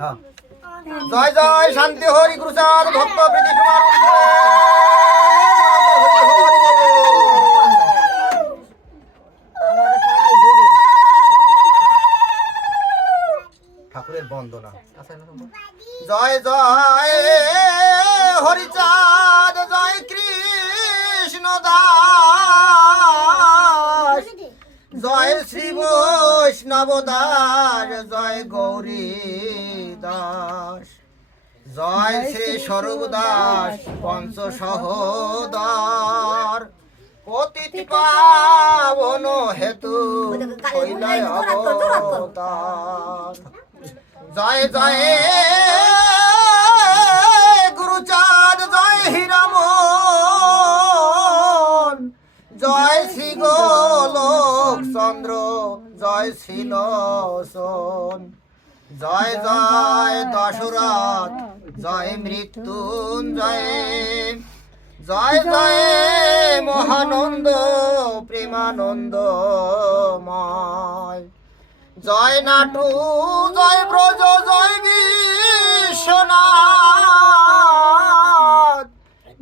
হ্যাঁ। জয় জয়, শান্তি, হরি গুরুচাঁদ ভক্ত প্রীতি কুমার ঠাকুরের বন্দনা। জয় জয়, হরিচাঁদ, জয় কৃষ্ণ দাস জয় শ্রী বৈষ্ণব দাস জয় গৌরী দাস। জয় শ্রী স্বরূপ দাস পঞ্চ সহদার পতিত পাবন হেতু জয় জয়, গুরুচাঁদ, জয় হীরামন। জয় শ্রী গোলক চন্দ্র, জয় লোচন জয় জয় দশরথ, জয় মৃত্যুঞ্জয়। জয় জয় মহানন্দ, প্রেমানন্দ ময়। জয় নাটু, জয় ব্রজ, জয় বিশ্বনাথ